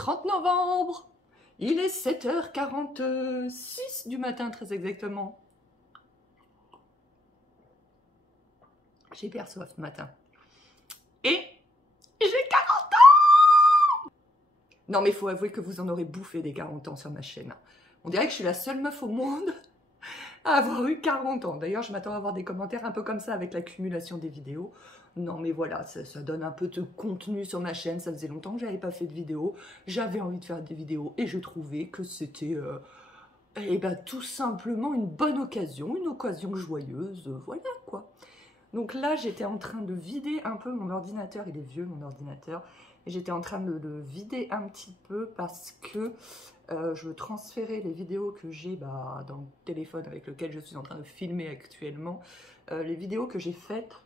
30 novembre. Il est 7h46 du matin, très exactement. J'ai hyper soif ce matin. Et j'ai 40 ans! Non, mais il faut avouer que vous en aurez bouffé des 40 ans sur ma chaîne. On dirait que je suis la seule meuf au monde à avoir eu 40 ans. D'ailleurs, je m'attends à avoir des commentaires un peu comme ça avec l'accumulation des vidéos. Non, mais voilà, ça donne un peu de contenu sur ma chaîne. Ça faisait longtemps que je n'avais pas fait de vidéos. J'avais envie de faire des vidéos et je trouvais que c'était tout simplement une bonne occasion, une occasion joyeuse. Voilà quoi. Donc là, j'étais en train de vider un peu mon ordinateur. Il est vieux, mon ordinateur. Et j'étais en train de le vider un petit peu parce que je veux transférer les vidéos que j'ai dans le téléphone avec lequel je suis en train de filmer actuellement. Les vidéos que j'ai faites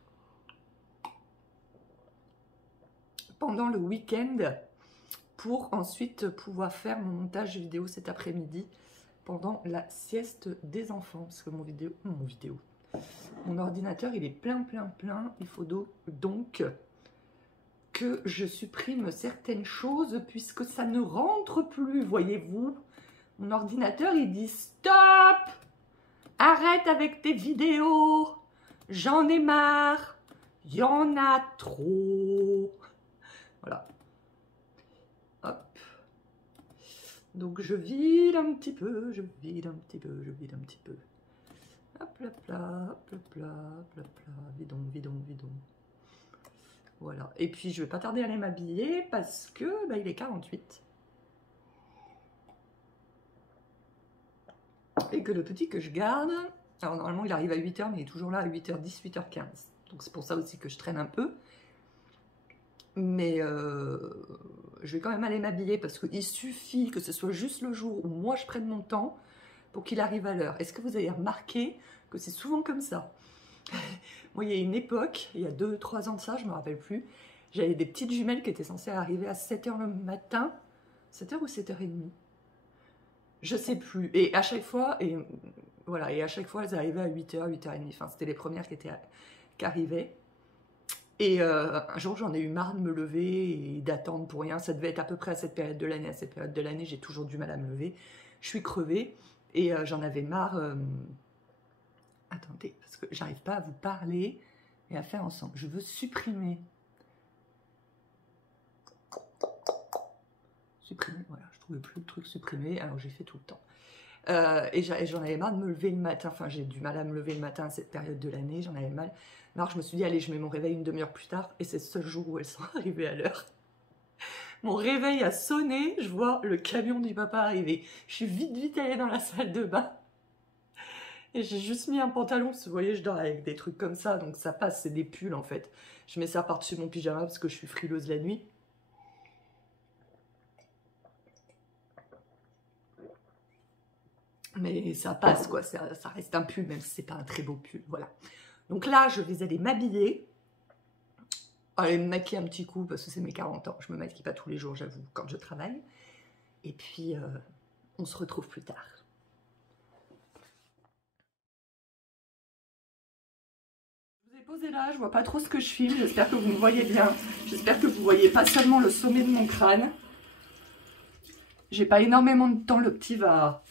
pendant le week-end pour ensuite pouvoir faire mon montage vidéo cet après-midi pendant la sieste des enfants. Parce que mon ordinateur, il est plein. Il faut donc que je supprime certaines choses puisque ça ne rentre plus, voyez-vous. Mon ordinateur, il dit stop! Arrête avec tes vidéos! J'en ai marre! Il y en a trop! Voilà. Hop. Donc je vide un petit peu, je vide un petit peu. Hop là, vidon. Voilà. Et puis je vais pas tarder à aller m'habiller parce que il est 48. Et que le petit que je garde, alors normalement il arrive à 8h, mais il est toujours là à 8h10, 8h15. Donc c'est pour ça aussi que je traîne un peu. Mais je vais quand même aller m'habiller parce qu'il suffit que ce soit juste le jour où moi je prenne mon temps pour qu'il arrive à l'heure. Est-ce que vous avez remarqué que c'est souvent comme ça? Moi, il y a une époque, il y a 2-3 ans de ça, je ne me rappelle plus, j'avais des petites jumelles qui étaient censées arriver à 7h le matin, 7h ou 7h30, je sais plus. Et à chaque fois, elles arrivaient à 8h, 8h30. Enfin, c'était les premières qui arrivaient. Et un jour, j'en ai eu marre de me lever et d'attendre pour rien. Ça devait être à peu près à cette période de l'année. À cette période de l'année, j'ai toujours du mal à me lever. Je suis crevée et j'en avais marre. Attendez, parce que j'arrive pas à vous parler et à faire ensemble. Je veux supprimer. Supprimer, voilà. Je trouvais plus le truc supprimer, alors j'ai fait tout le temps. Et j'en avais marre de me lever le matin. Enfin, j'ai du mal à me lever le matin à cette période de l'année. J'en avais mal. Alors je me suis dit, allez, je mets mon réveil une demi-heure plus tard. Et c'est ce jour où elles sont arrivées à l'heure. Mon réveil a sonné. Je vois le camion du papa arriver. Je suis vite allée dans la salle de bain. Et j'ai juste mis un pantalon. Parce que vous voyez, je dors avec des trucs comme ça. Donc ça passe, c'est des pulls en fait. Je mets ça par-dessus mon pyjama parce que je suis frileuse la nuit. Mais ça passe quoi, ça reste un pull, même si c'est pas un très beau pull, voilà. Donc là, je vais aller m'habiller, aller me maquiller un petit coup, parce que c'est mes 40 ans, je me maquille pas tous les jours, j'avoue, quand je travaille. Et puis, on se retrouve plus tard. Je vous ai posé là, je vois pas trop ce que je filme, j'espère que vous me voyez bien. J'espère que vous voyez pas seulement le sommet de mon crâne. J'ai pas énormément de temps, le petit va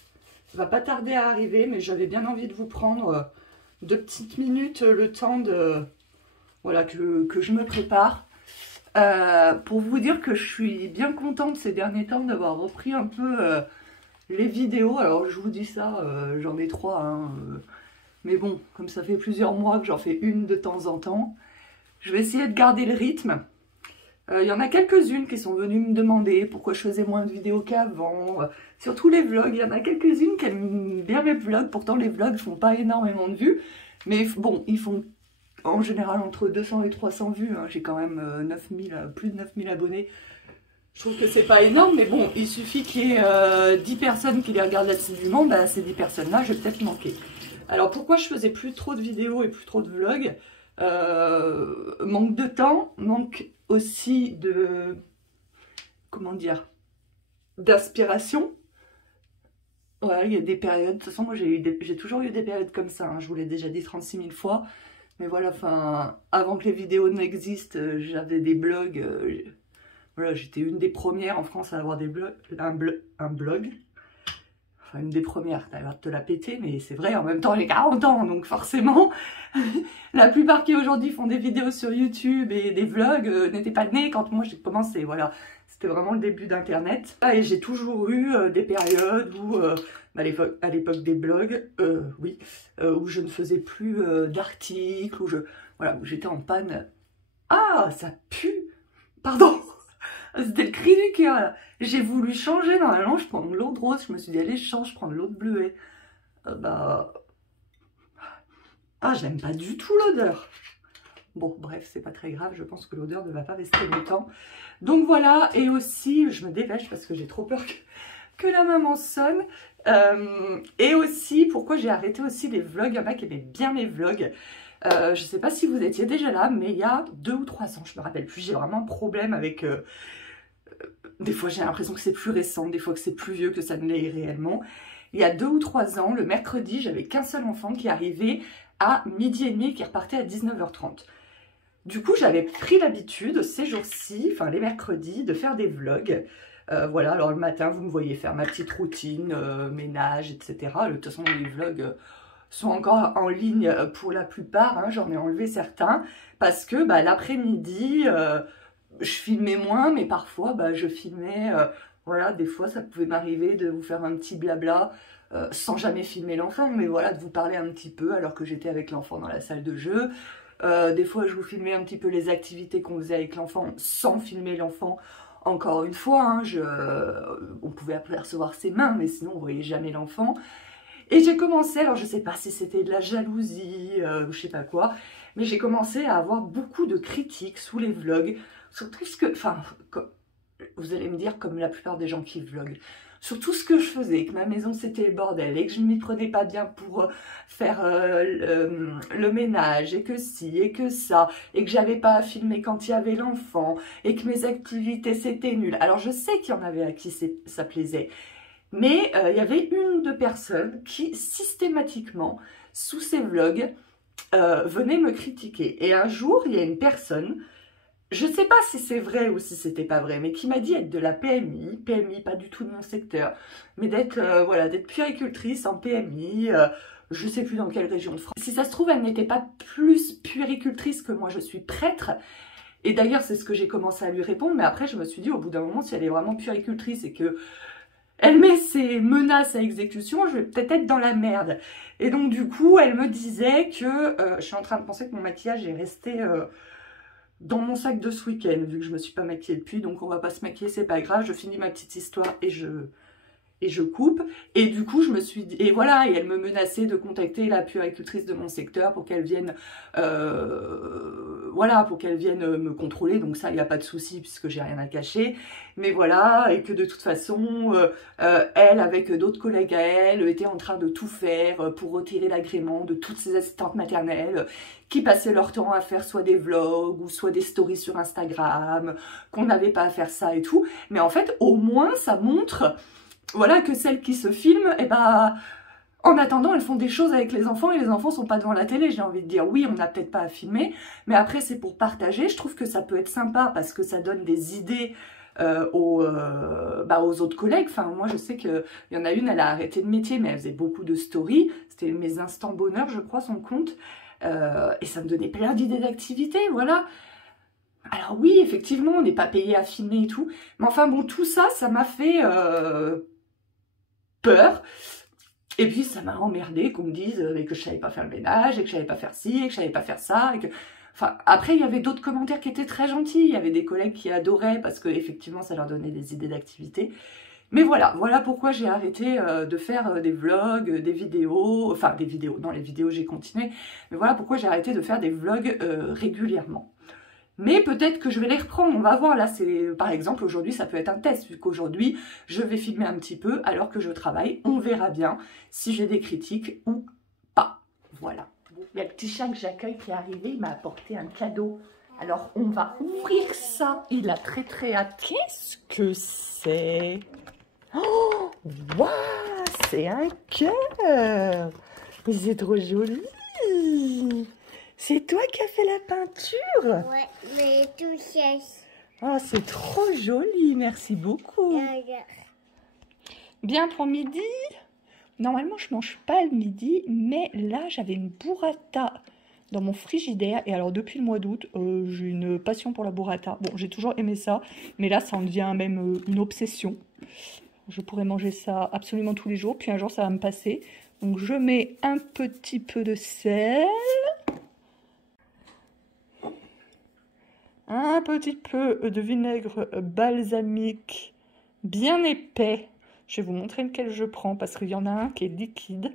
pas tarder à arriver, mais j'avais bien envie de vous prendre 2 petites minutes, le temps de voilà que je me prépare. Pour vous dire que je suis bien contente ces derniers temps d'avoir repris un peu les vidéos. Alors je vous dis ça, j'en ai 3, hein, mais bon, comme ça fait plusieurs mois que j'en fais une de temps en temps, je vais essayer de garder le rythme. Il y en a quelques-unes qui sont venues me demander pourquoi je faisais moins de vidéos qu'avant. Surtout les vlogs, il y en a quelques-unes qui aiment bien mes vlogs. Pourtant les vlogs font pas énormément de vues. Mais bon, ils font en général entre 200 et 300 vues. Hein. J'ai quand même plus de 9000 abonnés. Je trouve que c'est pas énorme, mais bon, il suffit qu'il y ait 10 personnes qui les regardent assidûment. Bah, ces 10 personnes-là, je vais peut-être manquer. Alors pourquoi je faisais plus trop de vidéos et plus trop de vlogs? Manque de temps, manque aussi de, comment dire, d'inspiration. Ouais, il y a des périodes, de toute façon moi j'ai toujours eu des périodes comme ça, hein. Je vous l'ai déjà dit 36 000 fois, mais voilà, enfin, avant que les vidéos n'existent, j'avais des blogs, Voilà, j'étais une des premières en France à avoir un blog. Enfin, une des premières, t'as l'air de te la péter, mais c'est vrai, en même temps j'ai 40 ans, donc forcément, la plupart qui aujourd'hui font des vidéos sur YouTube et des vlogs n'étaient pas nés quand moi j'ai commencé, voilà. C'était vraiment le début d'Internet. Et j'ai toujours eu des périodes où, à l'époque des blogs, oui, où je ne faisais plus d'articles, voilà, où j'étais en panne. Ah, ça pue! Pardon! C'était le cri du cœur. J'ai voulu changer dans la lange, prendre l'eau de rose. Je me suis dit, allez, je change, prendre l'eau de bleuet. J'aime pas du tout l'odeur. Bon, bref, c'est pas très grave. Je pense que l'odeur ne va pas rester longtemps. Donc voilà, et aussi, je me dépêche parce que j'ai trop peur que la maman sonne. Et aussi, pourquoi j'ai arrêté aussi les vlogs. Il y en a qui aimaient bien mes vlogs. Je sais pas si vous étiez déjà là, mais il y a 2 ou 3 ans, je me rappelle plus. J'ai vraiment un problème avec... des fois j'ai l'impression que c'est plus récent, des fois que c'est plus vieux que ça ne l'est réellement. Il y a 2 ou 3 ans, le mercredi, j'avais qu'un seul enfant qui arrivait à 12h30 et qui repartait à 19h30. Du coup, j'avais pris l'habitude ces jours-ci, enfin les mercredis, de faire des vlogs. Voilà, alors le matin, vous me voyez faire ma petite routine, ménage, etc. De toute façon, les vlogs sont encore en ligne pour la plupart, hein, j'en ai enlevé certains, parce que l'après-midi... je filmais moins, mais parfois je filmais, voilà, des fois ça pouvait m'arriver de vous faire un petit blabla sans jamais filmer l'enfant, mais voilà, de vous parler un petit peu alors que j'étais avec l'enfant dans la salle de jeu. Des fois je vous filmais un petit peu les activités qu'on faisait avec l'enfant sans filmer l'enfant. Encore une fois, hein, on pouvait apercevoir ses mains, mais sinon on voyait jamais l'enfant. Et j'ai commencé, alors je sais pas si c'était de la jalousie, je sais pas quoi, mais j'ai commencé à avoir beaucoup de critiques sous les vlogs, sur tout ce que, enfin, vous allez me dire comme la plupart des gens qui vloguent, sur tout ce que je faisais, que ma maison c'était le bordel et que je ne m'y prenais pas bien pour faire le ménage et que ci et que ça et que j'avais pas à filmer quand il y avait l'enfant et que mes activités c'était nul. Alors je sais qu'il y en avait à qui ça plaisait. Mais il y avait 1 ou 2 personnes qui, systématiquement, sous ces vlogs, venaient me critiquer. Et un jour, il y a une personne, je ne sais pas si c'est vrai ou si c'était pas vrai, mais qui m'a dit être de la PMI, pas du tout de mon secteur, mais d'être voilà, d'être puéricultrice en PMI, je ne sais plus dans quelle région de France. Si ça se trouve, elle n'était pas plus puéricultrice que moi, je suis prêtre. Et d'ailleurs, c'est ce que j'ai commencé à lui répondre, mais après, je me suis dit, au bout d'un moment, si elle est vraiment puéricultrice et que elle met ses menaces à exécution, je vais peut-être être dans la merde. Et donc du coup, elle me disait que... je suis en train de penser que mon maquillage est resté dans mon sac de ce week-end, vu que je me suis pas maquillée depuis, donc on va pas se maquiller, c'est pas grave, je finis ma petite histoire et je coupe. Et du coup, je me suis dit... Et voilà, et elle me menaçait de contacter la puéricultrice de mon secteur pour qu'elle vienne... voilà, pour qu'elle vienne me contrôler. Donc ça, il n'y a pas de souci puisque j'ai rien à cacher. Mais voilà, et que de toute façon, elle, avec d'autres collègues à elle, était en train de tout faire pour retirer l'agrément de toutes ses assistantes maternelles qui passaient leur temps à faire soit des vlogs ou soit des stories sur Instagram, qu'on n'avait pas à faire ça et tout. Mais en fait, au moins, ça montre... Voilà, que celles qui se filment, et en attendant, elles font des choses avec les enfants et les enfants sont pas devant la télé. J'ai envie de dire, oui, on n'a peut-être pas à filmer, mais après, c'est pour partager. Je trouve que ça peut être sympa parce que ça donne des idées aux autres collègues. Enfin, moi, je sais qu'il y en a une, elle a arrêté de métier, mais elle faisait beaucoup de stories. C'était Mes Instants Bonheur, je crois, son compte. Et ça me donnait plein d'idées d'activités, voilà. Alors oui, effectivement, on n'est pas payé à filmer et tout. Mais enfin, bon, tout ça, ça m'a fait... peur, et puis ça m'a emmerdé qu'on me dise que je savais pas faire le ménage, et que je savais pas faire ci, et que je savais pas faire ça, et que... Enfin, après, il y avait d'autres commentaires qui étaient très gentils, il y avait des collègues qui adoraient, parce que effectivement ça leur donnait des idées d'activité. Mais voilà pourquoi j'ai arrêté de faire des vlogs, des vidéos, enfin des vidéos, non les vidéos j'ai continué, mais voilà pourquoi j'ai arrêté de faire des vlogs régulièrement. Mais peut-être que je vais les reprendre, on va voir. Là, c'est par exemple, aujourd'hui, ça peut être un test, vu qu'aujourd'hui, je vais filmer un petit peu alors que je travaille. On verra bien si j'ai des critiques ou pas. Voilà. Il y a le petit chat que j'accueille qui est arrivé, il m'a apporté un cadeau. Alors, on va ouvrir ça. Il a très hâte. Qu'est-ce que c'est? Oh, waouh, c'est un cœur. Mais c'est trop joli. C'est toi qui as fait la peinture? Ouais, mais tout ça. Oh, c'est trop joli, merci beaucoup. Bien pour midi. Normalement, je mange pas le midi, mais là, j'avais une burrata dans mon frigidaire. Et alors, depuis le mois d'août, j'ai une passion pour la burrata. Bon, j'ai toujours aimé ça, mais là, ça en devient même une obsession. Je pourrais manger ça absolument tous les jours, puis un jour, ça va me passer. Donc, je mets un petit peu de sel. Un petit peu de vinaigre balsamique bien épais. Je vais vous montrer lequel je prends parce qu'il y en a un qui est liquide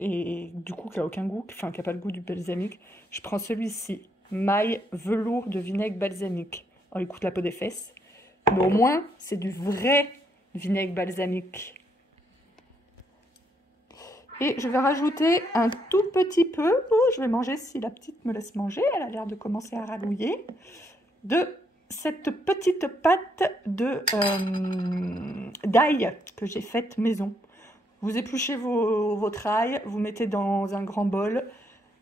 et du coup qui n'a aucun goût, enfin qui n'a pas le goût du balsamique. Je prends celui-ci, maille velours de vinaigre balsamique. Oh, il coûte la peau des fesses, mais au moins c'est du vrai vinaigre balsamique. Et je vais rajouter un tout petit peu, oh, je vais manger si la petite me laisse manger, elle a l'air de commencer à ralouiller, de cette petite pâte d'ail que j'ai faite maison. Vous épluchez votre ail, vous mettez dans un grand bol,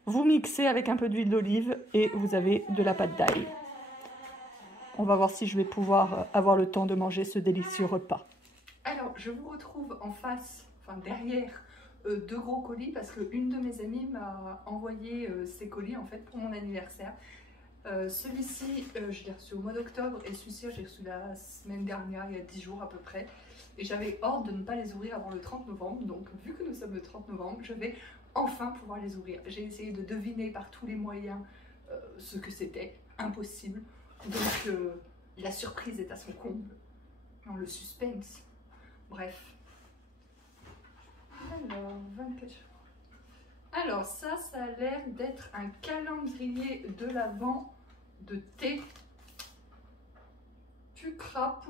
vous mixez avec un peu d'huile d'olive et vous avez de la pâte d'ail. On va voir si je vais pouvoir avoir le temps de manger ce délicieux repas. Alors, je vous retrouve en face, enfin derrière, deux gros colis parce qu'une de mes amies m'a envoyé ces colis en fait pour mon anniversaire. Celui-ci, je l'ai reçu au mois d'octobre et celui-ci, j'ai reçu la semaine dernière, il y a 10 jours à peu près. Et j'avais ordre de ne pas les ouvrir avant le 30 novembre. Donc, vu que nous sommes le 30 novembre, je vais enfin pouvoir les ouvrir. J'ai essayé de deviner par tous les moyens ce que c'était. Impossible. Donc, la surprise est à son comble. Non, le suspense. Bref. Alors, 24 jours. Alors, ça a l'air d'être un calendrier de l'Avent de thé. Puka.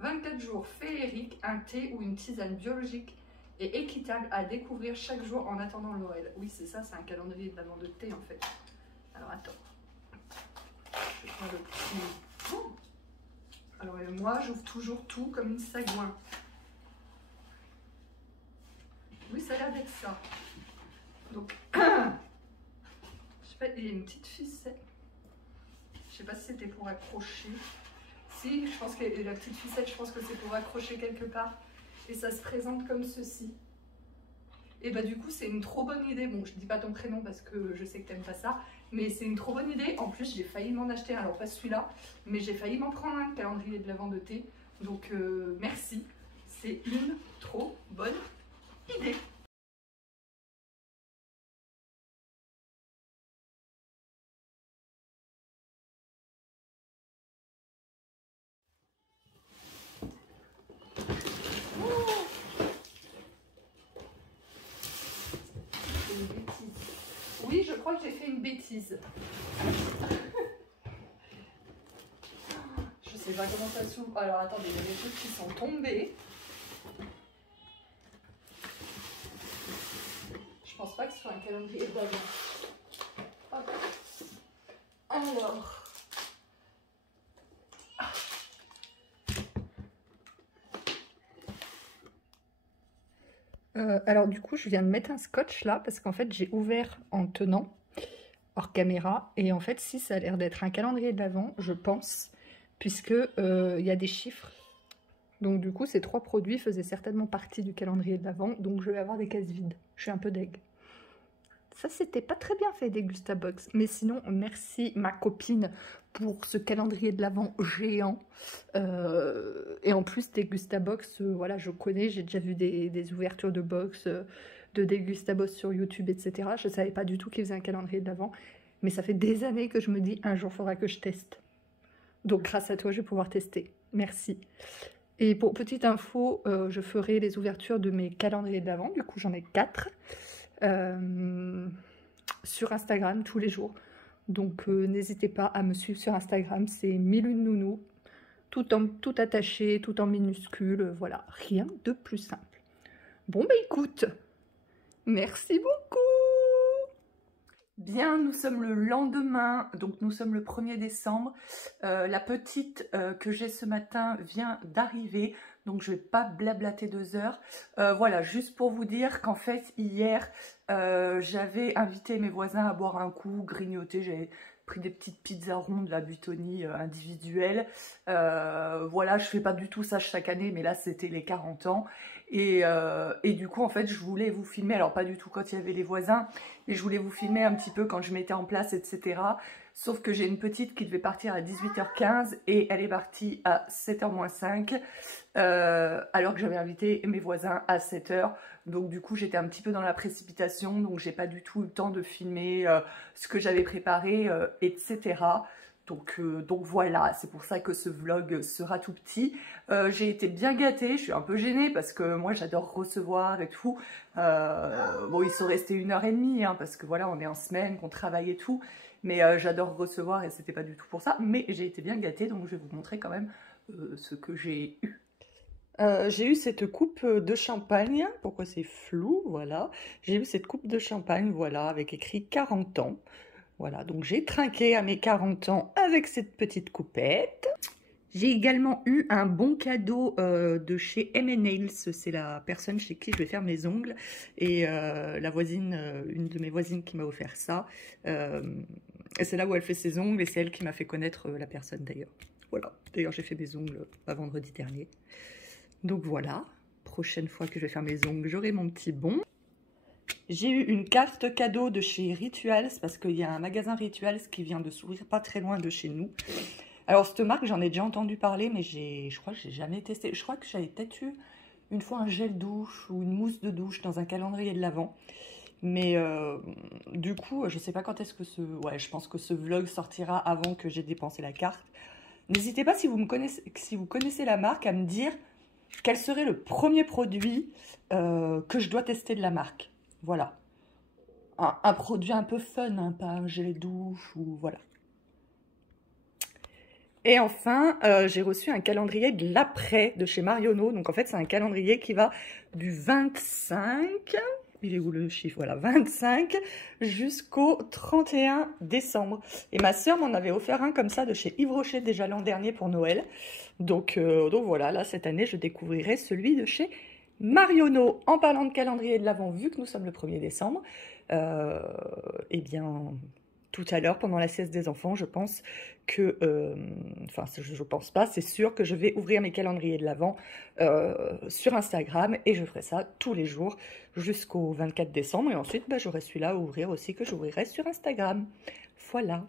24 jours féeriques, un thé ou une tisane biologique et équitable à découvrir chaque jour en attendant Noël. Oui, c'est ça, c'est un calendrier de l'Avent de thé en fait. Alors, attends. Je vais prendre le petit. Oh. Alors, moi, j'ouvre toujours tout comme une sagouin. Oui, ça a l'air d'être ça. Donc, je sais pas, il y a une petite ficelle. Je sais pas si c'était pour accrocher. Si, je pense que la petite ficelle, je pense que c'est pour accrocher quelque part. Et ça se présente comme ceci. Et bah du coup, c'est une trop bonne idée. Bon, je dis pas ton prénom parce que je sais que t'aimes pas ça. Mais c'est une trop bonne idée. En plus, j'ai failli m'en acheter un. Alors pas celui-là, mais j'ai failli m'en prendre un calendrier de l'Avent de thé. Donc merci. C'est une trop bonne idée. Oui, je crois que j'ai fait une bêtise. Je sais pas comment ça s'ouvre. Alors attendez, il y a des trucs qui sont tombés. Je pense pas que ce soit un calendrier d'Avent. Alors. Alors du coup, je viens de mettre un scotch là parce qu'en fait, j'ai ouvert en tenant hors caméra et en fait, si ça a l'air d'être un calendrier de l'Avent, je pense, puisque il y a des chiffres. Donc du coup, ces trois produits faisaient certainement partie du calendrier de l'Avent, donc je vais avoir des cases vides. Je suis un peu deg. Ça, c'était pas très bien fait, Degustabox. Mais sinon, merci ma copine pour ce calendrier de l'Avent géant. Et en plus, Degustabox, voilà, je connais, j'ai déjà vu des ouvertures de box de Degustabox sur YouTube, etc. Je savais pas du tout qu'ils faisaient un calendrier de l'Avent. Mais ça fait des années que je me dis, un jour, il faudra que je teste. Donc, grâce à toi, je vais pouvoir tester. Merci. Et pour petite info, je ferai les ouvertures de mes calendriers de l'Avent. Du coup, j'en ai 4. Sur Instagram tous les jours. Donc n'hésitez pas à me suivre sur Instagram, c'est Milounounou, tout attaché, tout en minuscule, voilà, rien de plus simple. Bon bah écoute, merci beaucoup. Bien, nous sommes le lendemain, donc nous sommes le 1er décembre. La petite que j'ai ce matin vient d'arriver, donc je vais pas blablater 2 heures. Voilà, juste pour vous dire qu'en fait, hier, j'avais invité mes voisins à boire un coup, grignoter. pris des petites pizzas rondes, la Buitoni individuelle. Voilà, je fais pas du tout ça chaque année, mais là c'était les 40 ans. Et du coup, en fait, je voulais vous filmer, alors pas du tout quand il y avait les voisins, mais je voulais vous filmer un petit peu quand je mettais en place, etc. Sauf que j'ai une petite qui devait partir à 18h15 et elle est partie à 7h-5, alors que j'avais invité mes voisins à 7h. Donc du coup, j'étais un petit peu dans la précipitation, donc j'ai pas du tout eu le temps de filmer ce que j'avais préparé, etc. Donc voilà, c'est pour ça que ce vlog sera tout petit. J'ai été bien gâtée, je suis un peu gênée parce que moi j'adore recevoir et tout. Bon, ils sont restés 1h30 hein, parce que voilà, on est en semaine, qu'on travaille et tout. Mais j'adore recevoir et c'était pas du tout pour ça. Mais j'ai été bien gâtée, donc je vais vous montrer quand même ce que j'ai eu. J'ai eu cette coupe de champagne. Pourquoi c'est flou? Voilà. J'ai eu cette coupe de champagne, voilà, avec écrit 40 ans. Voilà, donc j'ai trinqué à mes 40 ans avec cette petite coupette. J'ai également eu un bon cadeau de chez M&Nails, c'est la personne chez qui je vais faire mes ongles. Et la voisine, une de mes voisines qui m'a offert ça. C'est là où elle fait ses ongles et c'est elle qui m'a fait connaître la personne d'ailleurs. Voilà, d'ailleurs j'ai fait mes ongles vendredi dernier. Donc voilà, prochaine fois que je vais faire mes ongles, j'aurai mon petit bon. J'ai eu une carte cadeau de chez Rituals parce qu'il y a un magasin Rituals qui vient de s'ouvrir pas très loin de chez nous. Alors cette marque, j'en ai déjà entendu parler, mais je crois que j'ai jamais testé. Je crois que j'avais peut-être eu une fois un gel douche ou une mousse de douche dans un calendrier de l'Avent. Mais du coup, je sais pas quand est-ce que ce... Ouais, je pense que ce vlog sortira avant que j'ai dépensé la carte. N'hésitez pas si vous connaissez la marque à me dire quel serait le premier produit que je dois tester de la marque. Voilà. Un produit un peu fun, hein, pas un gel douche ou voilà. Et enfin, j'ai reçu un calendrier de l'après de chez Marionneau. Donc en fait, c'est un calendrier qui va du 25, il est où le chiffre? Voilà, 25 jusqu'au 31 décembre. Et ma soeur m'en avait offert un comme ça de chez Yves Rocher déjà l'an dernier pour Noël. Donc voilà, là cette année, je découvrirai celui de chez Marionneau. En parlant de calendrier de l'Avent, vu que nous sommes le 1er décembre, eh bien... Tout à l'heure, pendant la sieste des enfants, je pense que... Enfin, je pense pas, c'est sûr que je vais ouvrir mes calendriers de l'Avent sur Instagram et je ferai ça tous les jours jusqu'au 24 décembre. Et ensuite, bah, j'aurai celui-là à ouvrir aussi que j'ouvrirai sur Instagram. Voilà.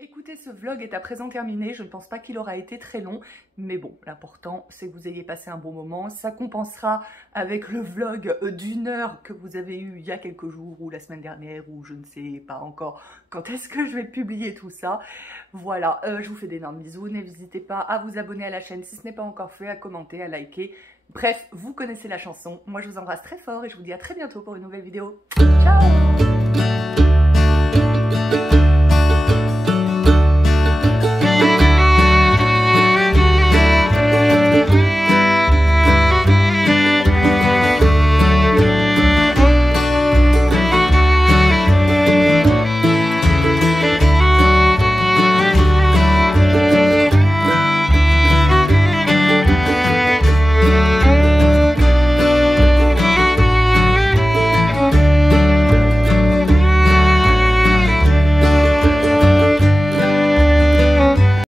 Écoutez, ce vlog est à présent terminé. Je ne pense pas qu'il aura été très long. Mais bon, l'important, c'est que vous ayez passé un bon moment. Ça compensera avec le vlog d'1 heure que vous avez eu il y a quelques jours ou la semaine dernière ou je ne sais pas encore quand est-ce que je vais publier tout ça. Voilà, je vous fais d'énormes bisous. N'hésitez pas à vous abonner à la chaîne si ce n'est pas encore fait, à commenter, à liker. Bref, vous connaissez la chanson. Moi, je vous embrasse très fort et je vous dis à très bientôt pour une nouvelle vidéo. Ciao!